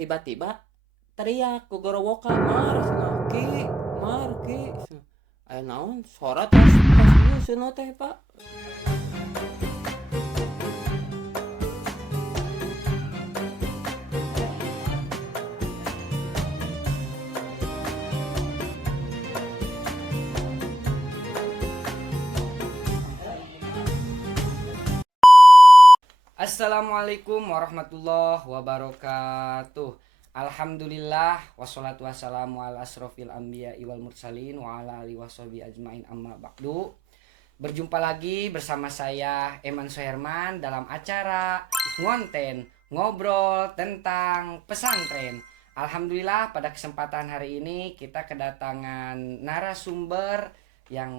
tiba-tiba teriak ku gorowokan mar ki aya naon sora tos nyusun teh Pak. Assalamualaikum warahmatullahi wabarakatuh. Alhamdulillah wassalatu wassalamu ala asrofil anbiya wal mursalin wa ala alihi washabihi ajmain amma ba'du. Berjumpa lagi bersama saya Eman Soherman dalam acara Ngonten Ngobrol tentang pesantren. Alhamdulillah pada kesempatan hari ini kita kedatangan narasumber yang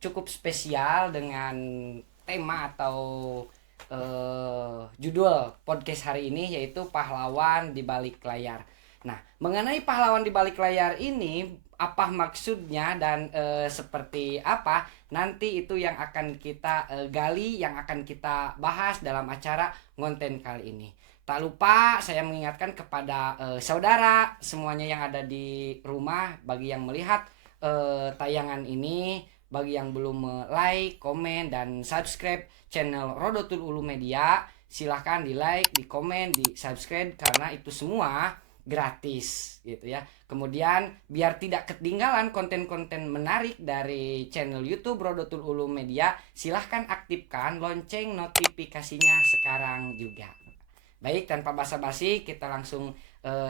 cukup spesial dengan tema atau judul podcast hari ini yaitu pahlawan di balik layar. Nah, mengenai pahlawan di balik layar ini apa maksudnya dan seperti apa, nanti itu yang akan kita gali, yang akan kita bahas dalam acara Ngonten kali ini. Tak lupa saya mengingatkan kepada saudara semuanya yang ada di rumah, bagi yang melihat tayangan ini, bagi yang belum like, komen, dan subscribe channel Rodotul Ulu Media, silahkan di like, di komen, di subscribe karena itu semua gratis gitu ya. Kemudian biar tidak ketinggalan konten-konten menarik dari channel YouTube Rodotul Ulu Media, silahkan aktifkan lonceng notifikasinya sekarang juga. Baik, tanpa basa-basi kita langsung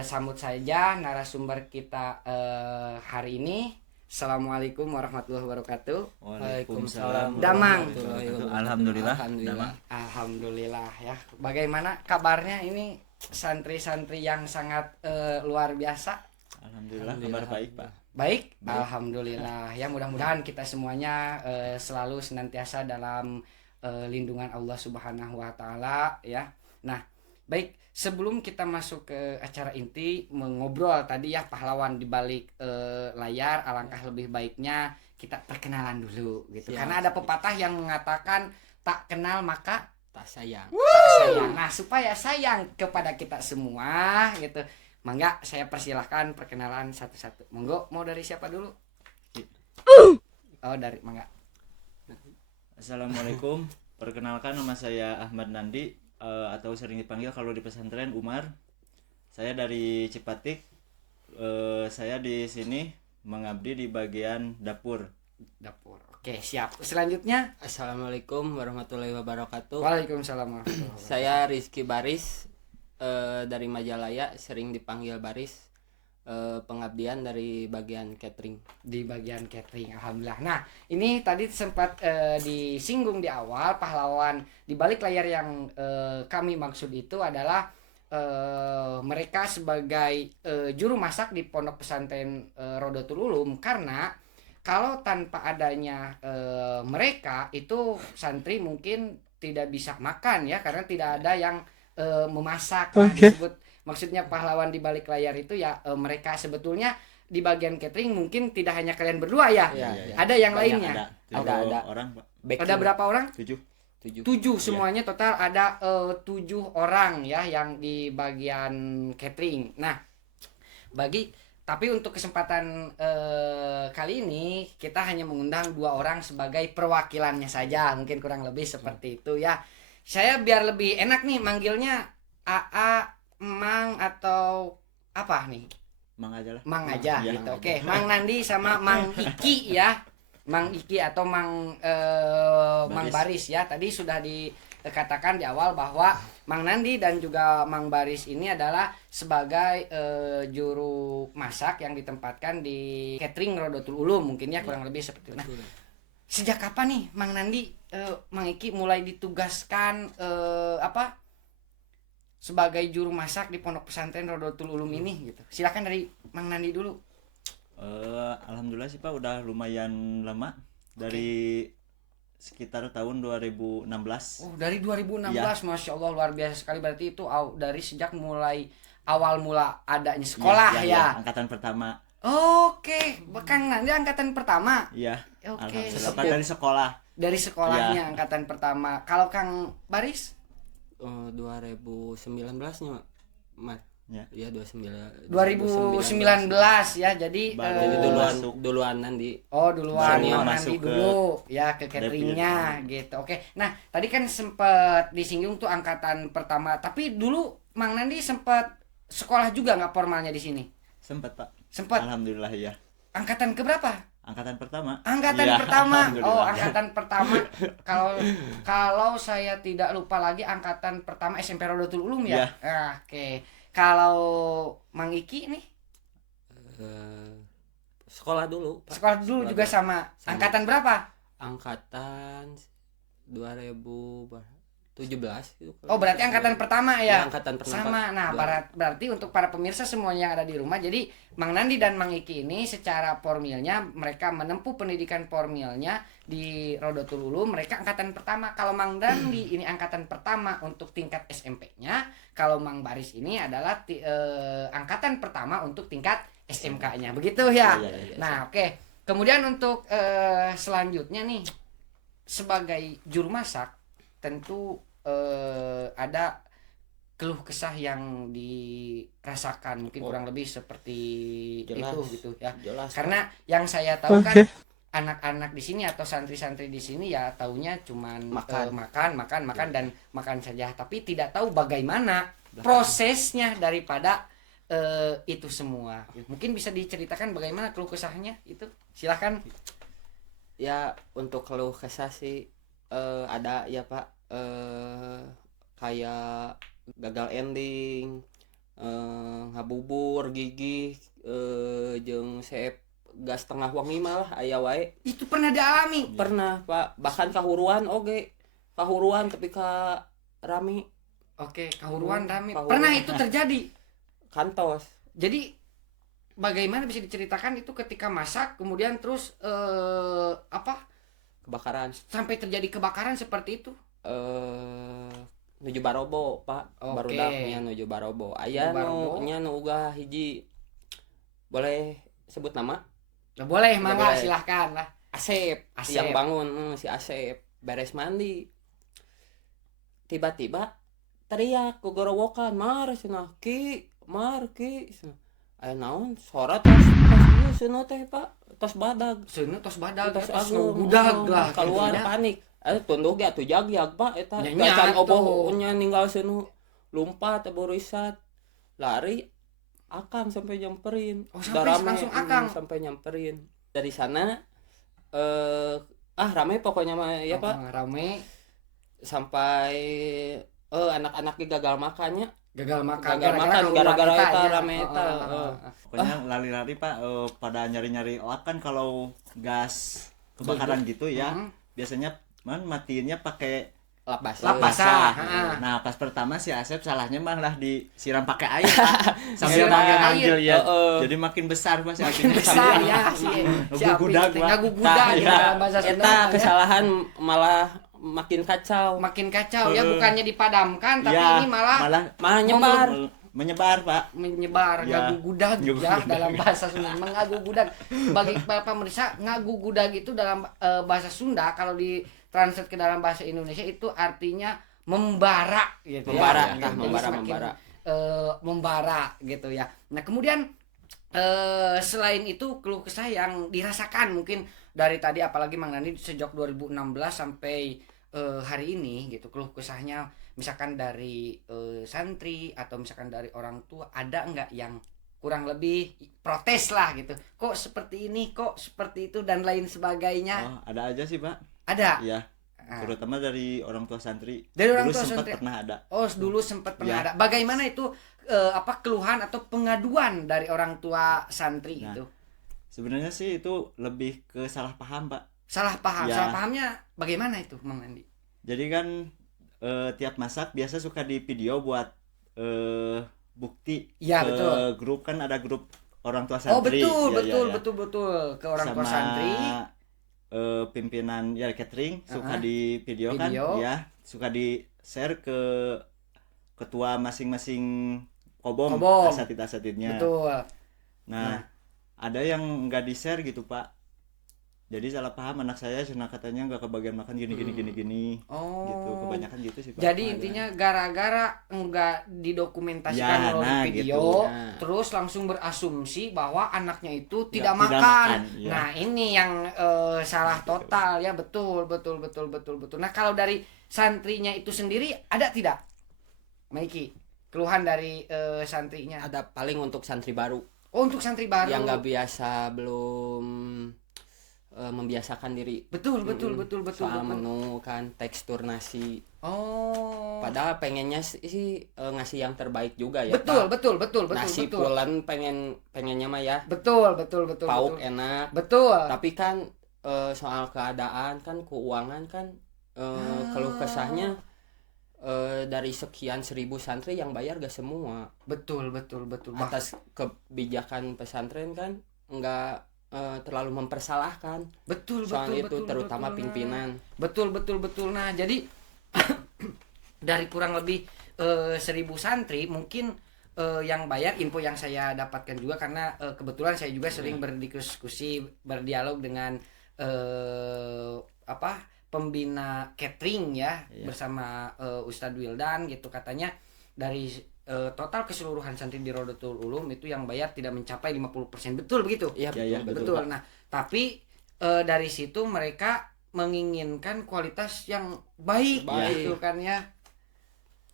sambut saja narasumber kita hari ini. Assalamualaikum warahmatullahi wabarakatuh. Waalaikumsalam. Damang. Alhamdulillah. Alhamdulillah ya. Bagaimana kabarnya ini santri-santri yang sangat luar biasa? Alhamdulillah, kabar baik, Pak. Baik. Alhamdulillah ya, mudah-mudahan kita semuanya selalu senantiasa dalam lindungan Allah Subhanahu wa taala ya. Nah, baik, sebelum kita masuk ke acara inti mengobrol tadi ya pahlawan di balik layar, alangkah lebih baiknya kita perkenalan dulu gitu. Siap. Karena ada pepatah yang mengatakan tak kenal maka tak sayang. Nah, supaya sayang kepada kita semua gitu. Mangga saya persilahkan perkenalan satu-satu. Monggo, mau dari siapa dulu? Oh, dari mangga. Assalamualaikum. Perkenalkan, nama saya Ahmad Nandi, atau sering dipanggil kalau di pesantren Umar. Saya dari Cipatik. Saya di sini mengabdi di bagian dapur. Oke, siap. Selanjutnya, Assalamualaikum warahmatullahi wabarakatuh. Waalaikumsalam warahmatullahi wabarakatuh. Saya Rizky Baris dari Majalaya, sering dipanggil Baris. Pengabdian dari bagian catering. Di bagian catering, alhamdulillah. Nah, ini tadi sempat disinggung di awal, pahlawan di balik layar yang kami maksud itu adalah mereka sebagai juru masak di pondok pesantren Rodotul Ulum, karena kalau tanpa adanya mereka itu santri mungkin tidak bisa makan ya, karena tidak ada yang memasak. Nah, disebut maksudnya pahlawan di balik layar itu ya mereka sebetulnya di bagian catering mungkin tidak hanya kalian berdua ya. Ya. Ada yang Banyak, lainnya. ada orang, Pak. Ada berapa orang? 7. 7 semuanya total ada 7 orang ya yang di bagian catering. Nah, tapi untuk kesempatan kali ini kita hanya mengundang 2 orang sebagai perwakilannya saja, mungkin kurang lebih seperti itu ya. Saya biar lebih enak nih manggilnya AA, Mang atau apa nih? Mang aja lah. Mang aja Ya, gitu. Mang Oke, aja. Mang Nandi sama Mang Iki ya. Mang Iki atau Mang Baris ya. Tadi sudah dikatakan di awal bahwa Mang Nandi dan juga Mang Baris ini adalah sebagai juru masak yang ditempatkan di catering Rodotul Ulum, mungkin ya kurang lebih seperti itu. Nah, sejak kapan nih Mang Nandi, Mang Iki mulai ditugaskan sebagai juru masak di pondok pesantren Rodotul Ulum ini gitu? Silakan dari Mang Nandi dulu. Alhamdulillah sih, Pak, udah lumayan lama, dari sekitar tahun 2016. Oh, dari 2016 Ya. Masya Allah, luar biasa sekali. Berarti itu dari sejak mulai awal mula adanya sekolah ya. Angkatan pertama. Oke, Kang Nandi angkatan pertama. Iya. Oke, Alhamdulillah, dari sekolah. dari sekolahnya Ya. angkatan pertama. Kalau Kang Baris 2019 nya, Mar. Iya 2019 ya. Jadi Baru Jadi masuk. duluan Nandi. oh duluan Senior Nandi masuk ke dulu ya ke cateringnya gitu. Oke. Nah, tadi kan sempat disinggung tuh angkatan pertama. Tapi dulu Mang Nandi sempat sekolah juga nggak formalnya di sini? Sempat Pak. Sempat. Alhamdulillah ya. Angkatan keberapa? Angkatan pertama. Angkatan Iya, pertama. Oh, alhamdulillah. angkatan pertama. Kalau kalau saya tidak lupa lagi angkatan pertama SMP Rodotul Ulum ya. Iya. Oke. Kalau Mang Iki nih Sekolah dulu, Pak. sekolah dulu Sekolah juga dulu. sama. Angkatan berapa? Angkatan 2017 gitu. Oh, berarti angkatan pertama Ya, ya. angkatan pertama. Sama. Nah, berarti untuk para pemirsa semuanya yang ada di rumah, jadi Mang Nandi dan Mang Iki ini secara formilnya mereka menempuh pendidikan formilnya di Rodotul Ulum, mereka angkatan pertama. Kalau Mang Nandi ini angkatan pertama untuk tingkat SMP-nya, kalau Mang Baris ini adalah angkatan pertama untuk tingkat SMK-nya. Begitu ya. Iya. Nah, oke. Kemudian untuk selanjutnya nih, sebagai juru masak tentu ada keluh kesah yang dirasakan mungkin kurang lebih seperti Jelas. itu gitu ya. Jelas. Karena yang saya tahu kan anak-anak di sini atau santri-santri di sini ya taunya cuman makan dan makan saja, tapi tidak tahu bagaimana prosesnya daripada itu semua. Mungkin bisa diceritakan bagaimana keluh kesahnya itu. Silahkan. Ya, untuk keluh kesah sih ada ya Pak, kayak gagal ending, ngabubur gigi, jeung seep gas tengah wangi malah aya wae. Itu pernah dialami. Pernah Pak, bahkan kahuruan oge. Kahuruan ketika rami Oke, kahuruan rame. Kahuruan. Pernah itu terjadi. kantos. Jadi bagaimana bisa diceritakan itu ketika masak kemudian terus Kebakaran sampai terjadi kebakaran seperti itu? Nuju Barobo Pak. Oke. Barudaknya nuju Barobo. Aya Nuju Barobo. nya nu uga hiji. Boleh sebut nama? Nah, boleh, Nggak mangga boleh. silahkan lah. Asep, Asep. yang bangun, si Asep beres mandi, tiba-tiba teriak kegorowokan, mar cenah ki cenah. Aya naon sora tos ieu cenah teh Pak, tos badag, Seuneu tos badag, tos tos agung, budag lah keluar gitunya. panik. Tunduk ge atuh jagyag Pak eta, Nya bacan nyatu. oboh nya ninggal cenah, lompat berisat, lari, akang sampai nyamperin. Oh, Udah sampai rame, langsung akang. sampai nyamperin. Dari sana rame pokoknya mah ya Pak, Rame, sampai anak-anak gagal makannya, gagal makan gara-gara kita eta ya. rame eta. Pokoknya lari-lari Pak, pada nyari-nyari oat kan kalau gas kebakaran gitu ya. Mhm. Biasanya matiinnya pakai lap basah. Lap basah. Nah, pas pertama si Asep salahnya malah disiram pakai air Pak. Sambil Disiram pakai manggil air. ya. Heeh. Jadi makin besar Pak si Makin apinya. besar ya si Gugudag, api, Pak. ngagugudag Tah, gitu ya, dalam bahasa Sunda. eta ya. kesalahan malah makin kacau, Makin kacau ya, bukannya dipadamkan tapi Ya, ini malah malah nyebar. menyebar Pak. menyebar, Ya. ngagugudag ya Ngagugudag. dalam bahasa Sunda. Mengagugudag, bagi para pemirsa, ngagugudag itu dalam bahasa Sunda, kalau di translate ke dalam bahasa Indonesia itu artinya membara gitu Membara, ya. tah, Jadi membara, semakin, membara. membara gitu ya. Nah, kemudian selain itu keluh kesah yang dirasakan mungkin dari tadi, apalagi Mang Nandi sejak 2016 sampai hari ini gitu, keluh kesahnya misalkan dari santri atau misalkan dari orang tua, ada enggak yang kurang lebih protes lah gitu, kok seperti ini, kok seperti itu dan lain sebagainya? Oh, ada aja sih Pak. Ada. Iya, Nah, terutama dari orang tua santri. dari orang Dulu tua sempat santri. pernah ada. Oh, dulu sempat pernah Ya. ada. Bagaimana itu keluhan atau pengaduan dari orang tua santri Nah, itu? Sebenarnya sih itu lebih ke salah paham Pak. Salah paham. Ya. Salah pahamnya bagaimana itu, Mang Nandi? Jadi kan tiap masak biasa suka di video buat bukti Iya, ke betul. grup, kan ada grup orang tua Oh, santri. betul, Ya, betul, ya, ya. betul ke orang tua Sama santri. pimpinan ya catering suka Uh-huh. di video kan, Video. ya suka di share ke ketua masing-masing kobom, Kobom. asatid-asatidnya. Betul. Nah, ada yang nggak di share gitu Pak. Jadi salah paham anak saya cenah katanya nggak kebagian makan gini gini gini gini. Oh. Gitu kebanyakan gitu sih Pak. Jadi intinya gara-gara enggak didokumentasikan Ya, melalui nah, video, gitu. Nah. terus langsung berasumsi bahwa anaknya itu Ya, tidak tidak makan. makan, ya. Nah, ini yang salah total ya, betul. Nah, kalau dari santrinya itu sendiri ada tidak? Maiki, keluhan dari santrinya. Ada paling untuk santri baru Oh, untuk santri baru. yang nggak biasa, belum membiasakan diri. Betul. Soal menu kan, tekstur nasi. Oh. Padahal pengennya sih ngasih yang terbaik juga ya. Betul. Nasi pulen pengennya mah ya. Betul. Pauk enak. Betul. Tapi kan soal keadaan kan, keuangan kan, keluh kesahnya dari sekian 1.000 santri yang bayar gak semua. Betul. Atas kebijakan pesantren kan nggak terlalu mempersalahkan Betul. soal itu, terutama pimpinan. Betul. Nah, jadi dari kurang lebih 1.000 santri mungkin yang bayar, info yang saya dapatkan juga karena kebetulan saya juga sering berdiskusi, berdialog dengan pembina catering ya, bersama Ustadz Wildan gitu. Katanya dari total keseluruhan santri di Rodotul Ulum itu yang bayar tidak mencapai 50%. Betul begitu? Iya, Ya, Betul. Nah, tapi dari situ mereka menginginkan kualitas yang baik gitu kan ya.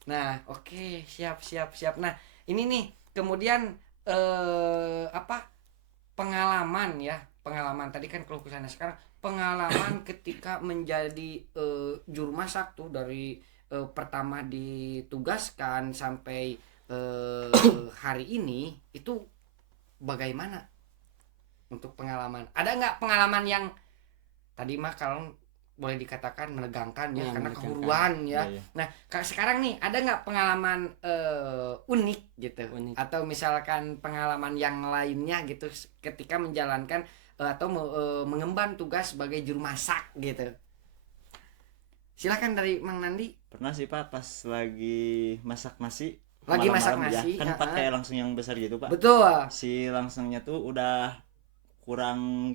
Nah, oke, siap. Nah, ini nih kemudian pengalaman tadi kan keluh kesahnya, sekarang pengalaman ketika menjadi juru masak tuh dari pertama ditugaskan sampai hari ini itu bagaimana untuk pengalaman? Ada nggak pengalaman yang tadi mah kalau boleh dikatakan menegangkan ya, karena menegangkan. kehuruan ya. Iya. Nah, sekarang nih ada nggak pengalaman unik gitu, Unik. atau misalkan pengalaman yang lainnya gitu ketika menjalankan atau mengemban tugas sebagai juru masak gitu? Silakan dari Mang Nandi. Pernah sih Pak pas lagi masak nasi. Lagi masak malam-malam nasi, ya, kan pakai langsung yang besar gitu Pak. Betul. Si langsungnya tuh udah kurang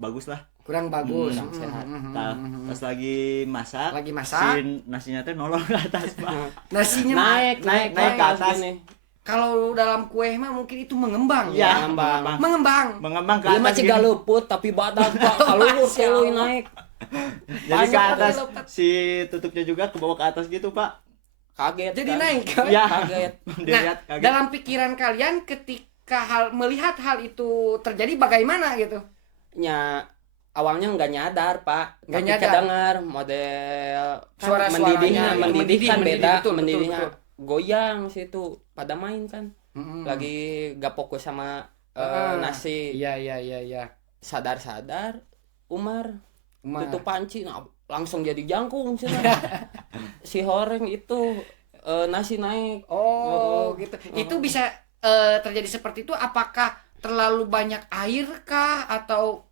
bagus lah. Kurang bagus. kurang sehat. Nah, pas lagi masak, Lagi masak. si nasinya tuh nolong ke atas Pak. Nasinya naik ke atas. gini. kalau dalam kue mah mungkin itu mengembang Ya, ya. Mengembang. Mengembang. ke Dia mah atas ciga gini. luput tapi badan Pak, kalau Masya tuluy Allah. naik. Jadi ke Banyak atas lompat. si tutupnya juga ke bawah ke atas gitu Pak. Kaget. Jadi kan? naik. Ya, Kaget. dilihat Nah, kaget. dalam pikiran kalian ketika melihat hal itu terjadi bagaimana gitu? Nya awalnya nggak nyadar Pak, Nggak tapi nyadar. kedengar model kan Suara-suaranya, mendidih kan mendidih, beda, betul, mendidihnya betul. goyang situ pada main kan, Mm-mm. lagi gak fokus sama nasi, Iya. sadar Umar Umar. tutup panci, nah, langsung jadi jangkung sih si horeng itu nasi naik. Oh, gitu. Itu bisa terjadi seperti itu apakah terlalu banyak air kah atau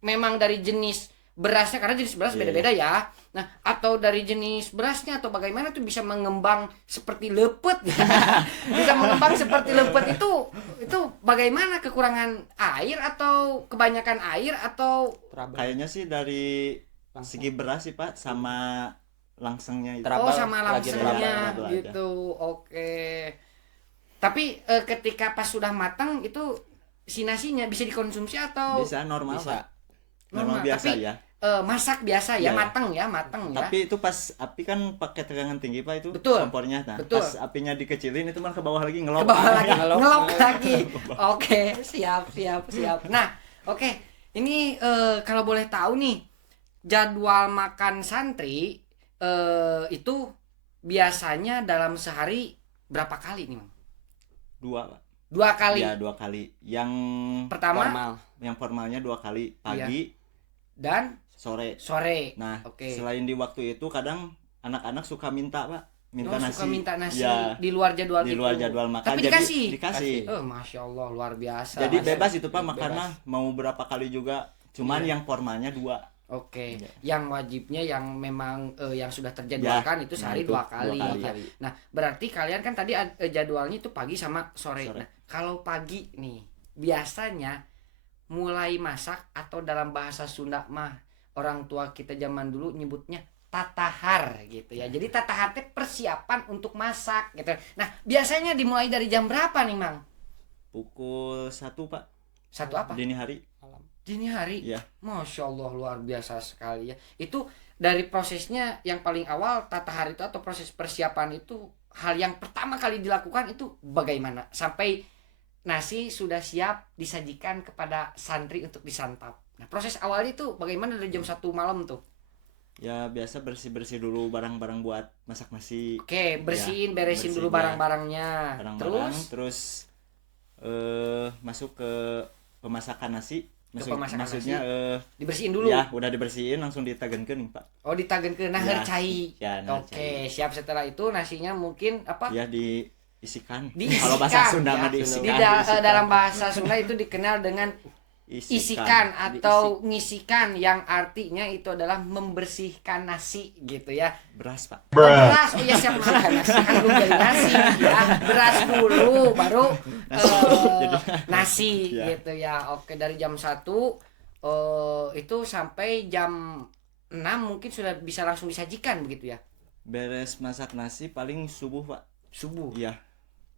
memang dari jenis berasnya, karena jenis beras Iya, beda-beda ya. Nah, atau dari jenis berasnya atau bagaimana tuh bisa mengembang seperti lepet. Bisa mengembang seperti lepet itu bagaimana, kekurangan air atau kebanyakan air atau Trouble. Kayaknya sih dari Langsung. segi beras sih Pak sama langsungnya itu. Trouble. sama lagi langsungnya trouble aja. gitu. Oke. Tapi ketika pas sudah matang itu si nasinya bisa dikonsumsi atau Bisa normal Bisa. Pak. Normal biasa tapi ya. masak biasa ya, Iya, iya. matang ya. Tapi itu pas api kan pakai tegangan tinggi Pak, itu Betul. kompornya. Nah, Betul. pas apinya dikecilin itu malah ke bawah lagi Ke ngelok. bawah lagi, Ngelok. ngelok lagi. Oke, siap. Nah, oke. Ini kalau boleh tahu nih, jadwal makan santri itu biasanya dalam sehari berapa kali nih, Mang? 2 Pak. 2 kali. Ya, 2 kali. Yang Pertama Formal. yang formalnya 2 kali, pagi, dan sore. sore. Nah, Oke. selain di waktu itu kadang anak-anak suka minta Pak, minta Oh, nasi. suka minta nasi Ya, di luar jadwal di itu. luar jadwal makan. Tapi jadi dikasih? dikasih. Masya Allah, luar biasa. Jadi Masya bebas itu Pak Bebas. makan mah mau berapa kali juga. Cuman Iya. yang formalnya 2. Oke, Iya. yang wajibnya yang memang yang sudah terjadwalkan itu sehari itu 2 kali. 2 kali. Kali. Nah, berarti kalian kan tadi jadwalnya itu pagi sama sore. Sore. Nah, kalau pagi nih biasanya mulai masak, atau dalam bahasa Sunda mah orang tua kita zaman dulu nyebutnya tatahar gitu ya. Jadi tatahar teh persiapan untuk masak gitu. Nah, biasanya dimulai dari jam berapa nih, Mang? Pukul 1 Pak, Satu apa? dini hari. Dini hari. Ya. Masya Allah, luar biasa sekali ya. Itu dari prosesnya yang paling awal tatahar itu atau proses persiapan itu, hal yang pertama kali dilakukan itu bagaimana sampai nasi sudah siap disajikan kepada santri untuk disantap. Nah, proses awalnya itu bagaimana dari jam 1 malam tuh? Ya biasa bersih-bersih dulu barang-barang buat masak nasi. Oke, bersihin, beresin bersihin dulu ya. barang-barangnya. Barang-barang terus masuk ke pemasakan nasi. Pemasakan Maksudnya Dibersihin dulu. ya udah dibersihin langsung ditagenkeun Pak. Oh, ditagenkeun nah Ya. hercai. Ya, nah, Oke, siap. Setelah itu nasinya mungkin apa? Ya diisikan. Diisikan, Kalau bahasa Sunda ya. mah diisikan. Di dalam bahasa Sunda itu dikenal dengan isikan atau ngisikan, yang artinya itu adalah membersihkan nasi gitu ya. Beras Pak. Oh, beras, oh ya siap, makan nasi kan belum jadi nasi ya, beras dulu baru nasi Ya. gitu ya. Oke, dari jam 1 itu sampai jam 6 mungkin sudah bisa langsung disajikan begitu ya. Beres masak nasi paling subuh Pak. Subuh. Iya.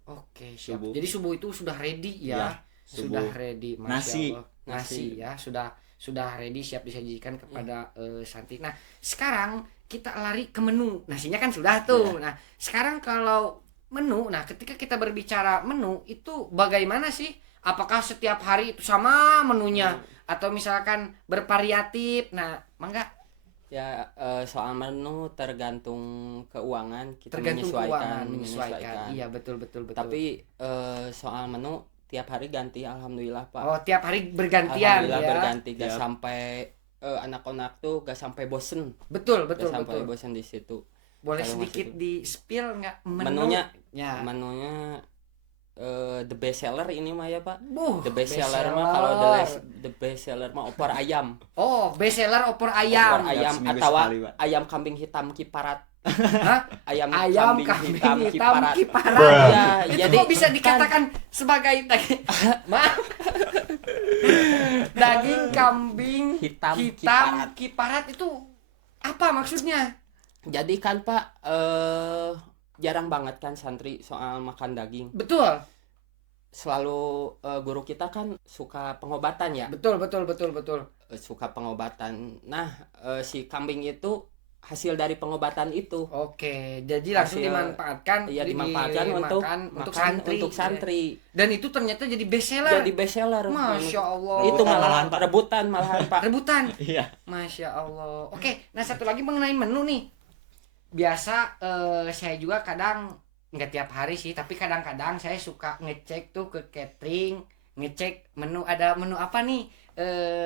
Oke, siap. Subuh. Jadi subuh itu sudah ready ya. Ya, subuh. Sudah ready, Masya Nasi. Allah. Nasi ya, sudah ready, siap disajikan kepada santri. Nah, sekarang kita lari ke menu. Nasinya kan sudah tuh. Nah, sekarang kalau menu, nah ketika kita berbicara menu itu bagaimana sih? Apakah setiap hari itu sama menunya atau misalkan bervariatif? Nah, mangga. Ya, soal menu tergantung keuangan, kita Tergantung keuangan, menyesuaikan. Iya, betul. Tapi soal menu tiap hari ganti, alhamdulillah Pak. Oh, tiap hari bergantian Alhamdulillah ya. berganti, gak Tiap. sampai anak-anak tuh gak sampai bosen, Betul. gak sampai bosen di situ. Boleh Kalau sedikit masuk di spill nggak Menunya, Ya. menunya the best seller ini mah ya Pak. The best best seller mah kalau the best seller mah opor ayam. Oh, best seller opor Opor ayam. ayam seminggu atau sekali, Pak. ayam kambing hitam kiparat. Hah? Ayam Ayam kambing kambing hitam hitam kiparat. kiparat. Ya, Itu jadi kok bisa kan- dikatakan sebagai maaf. Daging kambing Hitam kiparat itu apa maksudnya? Jadi kan Pak jarang banget kan santri soal makan daging. Betul. Selalu guru kita kan suka pengobatan ya. Betul. Suka pengobatan. Nah, si kambing itu hasil dari pengobatan itu. Oke, jadi langsung Hasil- dimanfaatkan. Iya, dimanfaatkan untuk untuk santri. santri. Dan itu ternyata jadi best seller. Jadi best seller. Masya Allah. Itu Rebutan malah malahan, Pak. rebutan malahan Pak. Rebutan. Iya. Masya Allah. Oke, nah satu lagi mengenai menu nih. Biasa saya juga kadang nggak tiap hari sih, tapi kadang-kadang saya suka ngecek tuh ke catering, ngecek menu, ada menu apa nih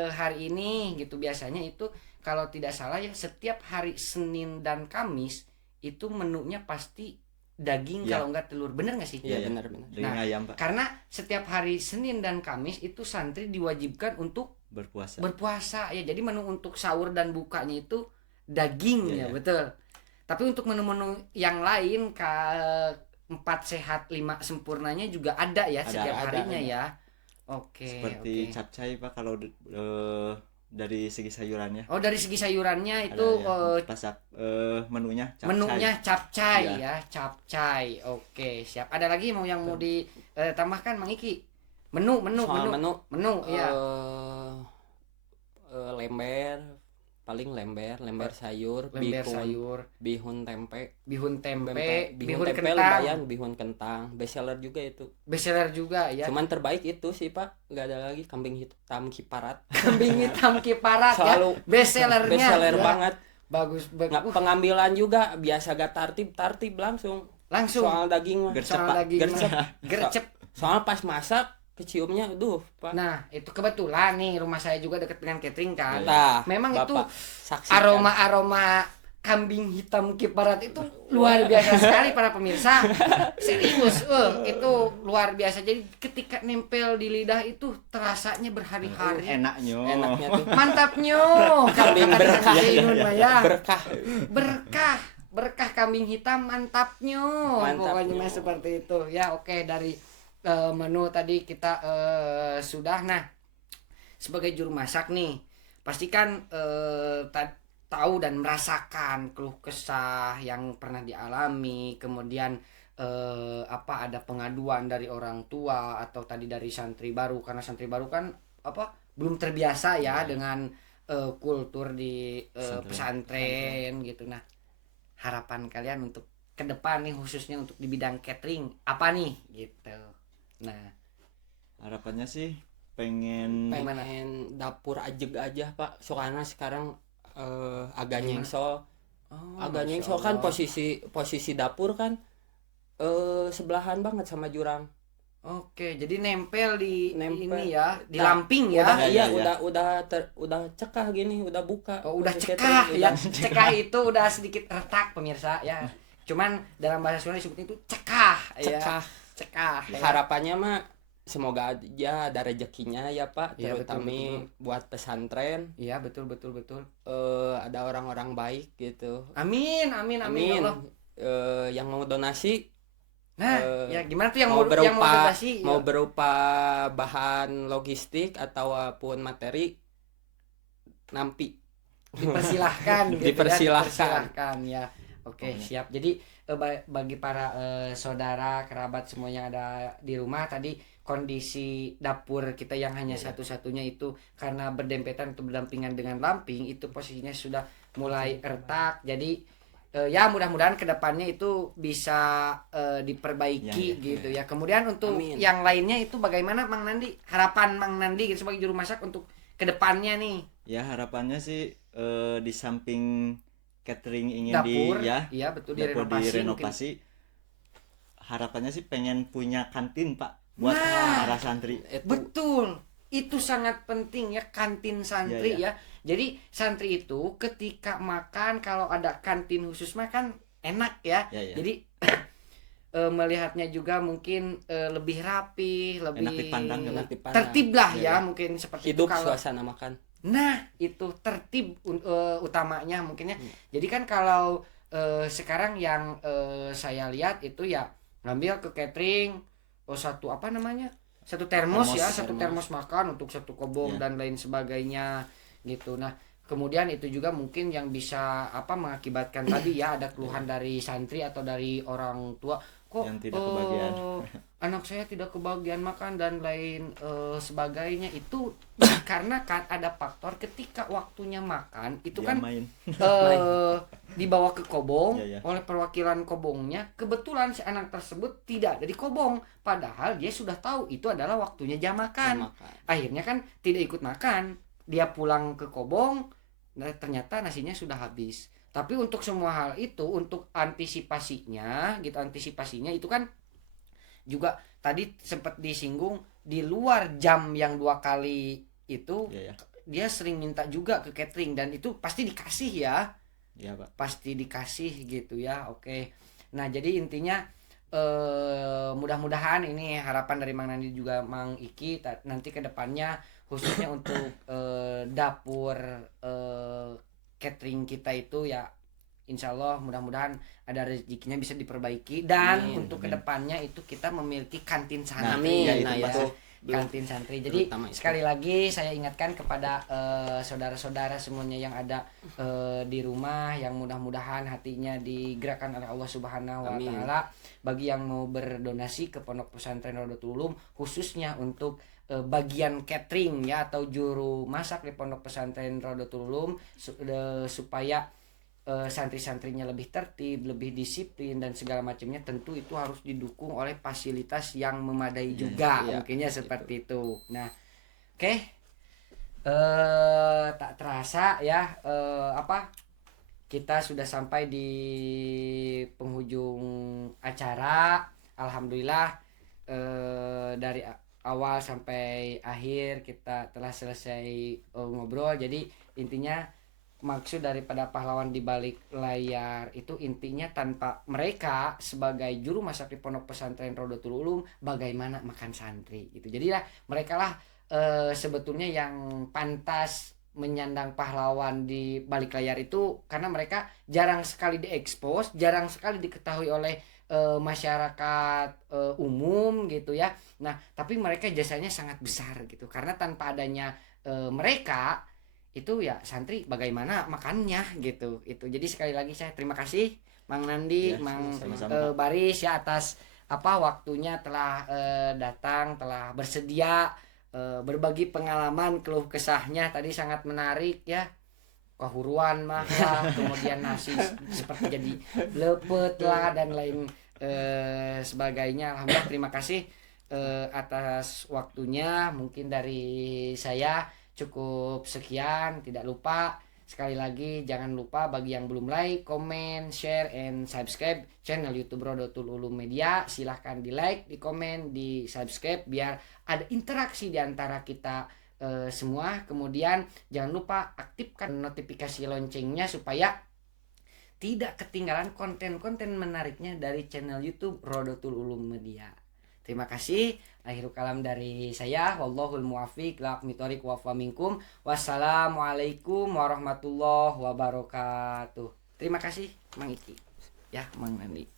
hari ini gitu. Biasanya itu kalau tidak salah ya setiap hari Senin dan Kamis itu menunya pasti daging, Ya. kalau nggak telur. Bener nggak sih? Iya, Iya. benar-benar. Daging Nah, ayam Pak. Karena setiap hari Senin dan Kamis itu santri diwajibkan untuk Berpuasa. berpuasa ya. Jadi menu untuk sahur dan bukanya itu daging ya, Iya, iya. betul. Tapi untuk menu-menu yang lain 4 sehat 5 sempurnanya juga ada ya, Ada, setiap ada, harinya ada. ya. Oke. Seperti oke. capcay Pak kalau dari segi sayurannya. Oh, dari segi sayurannya itu Ada ya, pasak menunya capcay. menunya capcay Iya. ya, capcay. Oke, siap. Ada lagi mau ditambahkan Mang Iki? Menu Soal menu ya. lember, paling lember sayur, Lember sayur, bihun tempe, bihun tempe, bihun bihun tempe kentang. lumayan, bihun kentang, best seller juga itu. Best seller juga ya. Cuman terbaik itu sih Pak, nggak ada lagi kambing hitam kiparat. Kambing hitam kiparat ya. Selalu Best sellernya. best seller ya. banget. Bagus. Nggak, pengambilan juga biasa gak tartib langsung. Langsung. Soal daging mah, Gercep, Soal Pak. daging Gercep. gercep. soal pas masak keciumnya, aduh Pak. Nah, itu kebetulan nih rumah saya juga dekat dengan catering kan. Nah, Memang Bapak itu saksikan. aroma kambing hitam kiparat itu luar biasa sekali para pemirsa. Serius, itu luar biasa. Jadi ketika nempel di lidah itu terasanya berhari-hari. Enaknya. Enaknya tuh Mantapnya. Kambing berkah. Ya. berkah. Berkah kambing hitam mantapnya. Mantapnya. Pokoknya mah seperti itu. Ya, oke, dari menu tadi kita sudah. Nah, sebagai juru masak nih, pasti kan tahu dan merasakan keluh kesah yang pernah dialami, kemudian ada pengaduan dari orang tua atau tadi dari santri baru, karena santri baru kan belum terbiasa ya dengan kultur di pesantren gitu. Nah, harapan kalian untuk ke depan nih, khususnya untuk di bidang catering apa nih gitu. Nah, harapannya sih pengen dapur ajeg aja Pak, soalnya sekarang agak Gimana? nyengsel. Agak Masya nyengsel kan Allah. posisi dapur kan sebelahan banget sama jurang. Oke, jadi nempel di Nempel. ini ya, di Nah, lamping ya. Udah Ya, iya, ya. udah cekah gini, udah buka. Oh, udah Catering, cekah ya. udah Cekah itu udah sedikit retak pemirsa ya. Cuman dalam bahasa Sunda disebutnya itu cekah ya. cekah. Cekah. Ya. Harapannya mah semoga aja ada rezekinya ya Pak, Iya, terutama betul. buat pesantren Iya, betul. ada orang-orang baik gitu. Amin ya Allah. Yang mau donasi Nah, ya gimana tuh yang mau yang mau berupa donasi? mau Ya. berupa bahan logistik ataupun materi nampi. Dipersilahkan gitu Dipersilahkan. dipersilahkan ya. Oke, siap. Jadi bagi para saudara kerabat semua yang ada di rumah, tadi kondisi dapur kita yang hanya satu-satunya itu karena berdempetan atau berdampingan dengan lamping, itu posisinya sudah mulai retak. Jadi ya mudah-mudahan kedepannya itu bisa diperbaiki Ya. gitu ya. Kemudian untuk Amin. yang lainnya itu bagaimana Mang Nandi, harapan Mang Nandi gitu, sebagai juru masak untuk kedepannya nih? Ya harapannya sih di samping catering ingin Dapur, di ya iya betul, dapur direnovasi mungkin. direnovasi, harapannya sih pengen punya kantin Pak buat Nah. para santri. Betul, itu sangat penting ya, kantin santri Iya, ya. Jadi santri itu ketika makan, kalau ada kantin khusus makan enak ya. Ya, ya. Jadi melihatnya juga mungkin lebih rapi, lebih Enak dipandang, Enak dipandang. tertib lah Iya, ya, iya. mungkin seperti Hidup itu kalau. suasana makan. Nah, itu tertib utamanya mungkinnya. Jadi kan kalau sekarang yang saya lihat itu ya ngambil ke catering, satu apa namanya? Satu termos ya, satu termos makan untuk satu kobong Ya. dan lain sebagainya gitu. Nah, kemudian itu juga mungkin yang bisa mengakibatkan tadi ya ada keluhan dari santri atau dari orang tua, kok Yang tidak kebagian. anak saya tidak kebagian makan dan lain sebagainya. Itu karena kan ada faktor ketika waktunya makan itu Dia kan main. dibawa ke kobong Iya, iya. oleh perwakilan kobongnya. Kebetulan si anak tersebut tidak ada di kobong, padahal dia sudah tahu itu adalah waktunya jam makan. Akhirnya kan tidak ikut makan, dia pulang ke kobong, ternyata nasinya sudah habis. Tapi untuk semua hal itu, untuk antisipasinya itu kan juga tadi sempat disinggung, di luar jam yang 2 kali itu Ya, ya. dia sering minta juga ke catering, dan itu pasti dikasih ya, Ya, Pak. pasti dikasih gitu ya. Oke, nah jadi intinya mudah-mudahan ini harapan dari Mang Nandi juga Mang Iki nanti ke depannya khususnya untuk dapur catering kita itu ya, insya Allah mudah-mudahan ada rezekinya bisa diperbaiki, dan Amin, untuk amin. kedepannya itu kita memiliki kantin Nah, santri. ya, Amin. itu Nah, Pak. itu Kantin santri. Jadi Terutama itu. sekali lagi saya ingatkan kepada saudara-saudara semuanya yang ada di rumah, yang mudah-mudahan hatinya digerakkan oleh Allah Subhanahu wa Amin. taala, bagi yang mau berdonasi ke Pondok Pesantren Rodotul Ulum khususnya untuk bagian catering ya atau juru masak di Pondok Pesantren Rodotul Ulum, supaya santri-santrinya lebih tertib, lebih disiplin dan segala macamnya, tentu itu harus didukung oleh fasilitas yang memadai juga, iya, mungkinnya seperti itu. Nah, oke. Tak terasa ya kita sudah sampai di penghujung acara. Alhamdulillah dari awal sampai akhir kita telah selesai ngobrol. Jadi intinya maksud daripada pahlawan di balik layar itu, intinya tanpa mereka sebagai juru masak di Pondok Pesantren Rodotul Ulum, bagaimana makan santri gitu. Jadilah mereka lah sebetulnya yang pantas menyandang pahlawan di balik layar itu, karena mereka jarang sekali diekspos, jarang sekali diketahui oleh masyarakat umum gitu ya. Nah, tapi mereka jasanya sangat besar gitu, karena tanpa adanya mereka itu ya santri bagaimana makannya gitu. Itu jadi sekali lagi saya terima kasih Mang Nandi, Ya, Mang sama-sama. Baris ya atas waktunya telah datang, telah bersedia berbagi pengalaman keluh kesahnya tadi sangat menarik ya. Kahuruan mah lah, kemudian nasi seperti jadi lepet lah dan lain sebagainya. Alhamdulillah terima kasih atas waktunya. Mungkin dari saya cukup sekian. Tidak lupa sekali lagi jangan lupa bagi yang belum like, comment, share, and subscribe channel YouTube Rodotul Ulum Media. Silahkan di like, di komen, di subscribe biar ada interaksi di antara kita semua. Kemudian jangan lupa aktifkan notifikasi loncengnya supaya tidak ketinggalan konten-konten menariknya dari channel YouTube Rodotul Ulum Media. Terima kasih. Akhirul kalam dari saya. Wallahul muwaffiq ila aqwamit thoriq wa afa minkum. Wassalamualaikum warahmatullahi wabarakatuh. Terima kasih Mang Iki. Ya, Mang Nandi.